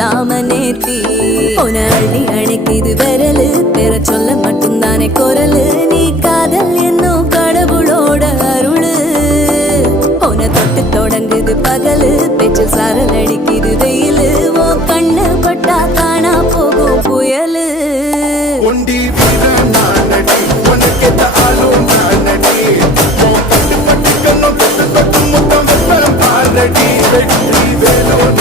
சொல்லாம நேத்தி உன அள்ளி அணைக்குது விரலு பெற சொல்ல மட்டும்தானே குரலு நீ காதல் என்னும் கடவுளோட அருளு உன தொட்டு தொடங்குது பகலு பேச்சு சாரல் அடிக்குது வெயிலு ஓ கண்ணு பட்டா காணா போகும் புயலு ஒண்டி வீரன் நானடி உனக்கேத்த ஆளும் நானடி பட்டு பட்டு கண்ணும் தொட்டு தொட்டு முத்தம் வெப்பம் பாரடி வெற்றி வேணும்